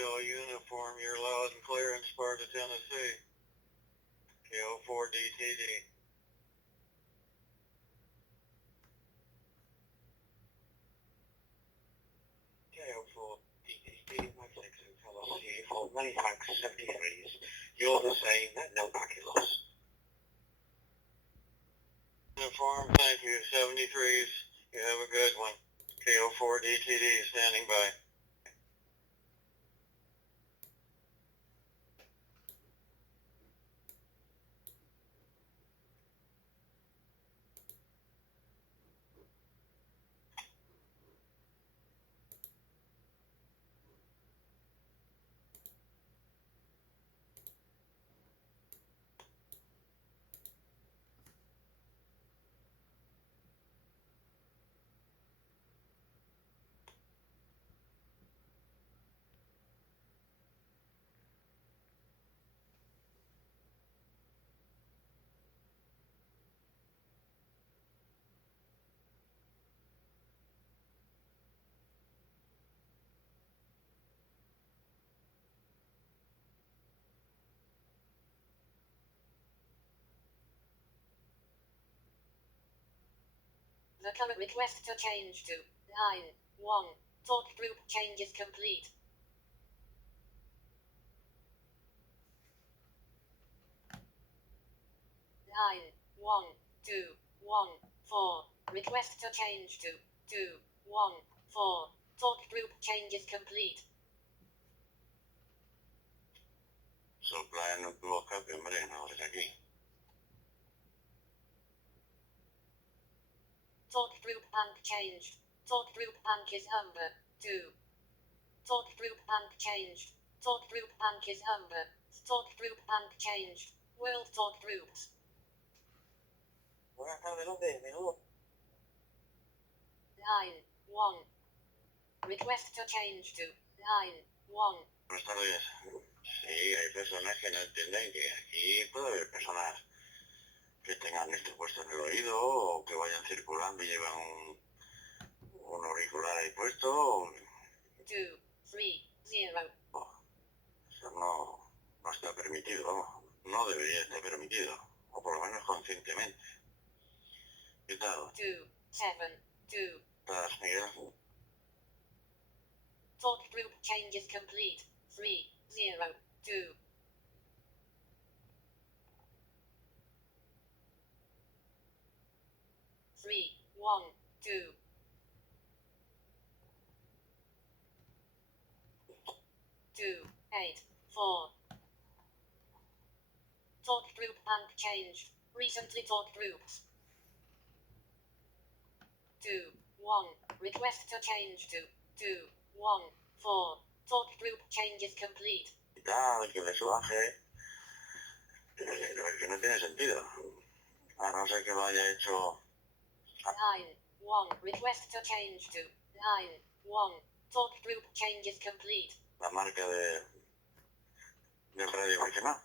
Delta Uniform, you're loud and clear in Sparta, Tennessee. KO4DTD. KO4DTD, my flexion velocity for Manifax 73s. You're the same, no packet loss. Uniform, thank you, 73s. You have a good one. KO4DTD standing by. The current request to change to 9-1 talk group change is complete. 9-1-2-1-4 request to change to 2-1-4 talk group change is complete. Supply no tuvo cambio, hombre, no es aquí. Talk group bank changed. Talk group bank is number 2. Talk group bank changed. Talk group bank is number. Talk group bank changed. World talk groups. Buenas tardes, ¿dónde? Menudo. 9-1. Request to change to 9-1. Buenas tardes. Sí, hay personas que no entienden que aquí puede haber personas que tengan esto puesto en el oído o que vayan circulando y llevan un auricular ahí puesto. 2-3-0. Eso no está permitido, vamos. No debería estar permitido. O por lo menos conscientemente. ¿Qué tal? 2-7-2. ¿Estás, Miguel? Talk group change is complete. 3-0-2. 3-1-2. 2-8-4. Talk group bank changed. Recently talk groups. 2-1. Request to change to 2-1-4. Talk group change is complete. Que me subaje. Que no tiene sentido. A no ser que lo haya hecho. 9-1. Request to change to 9-1. Talk group change is complete. La marca del radio original.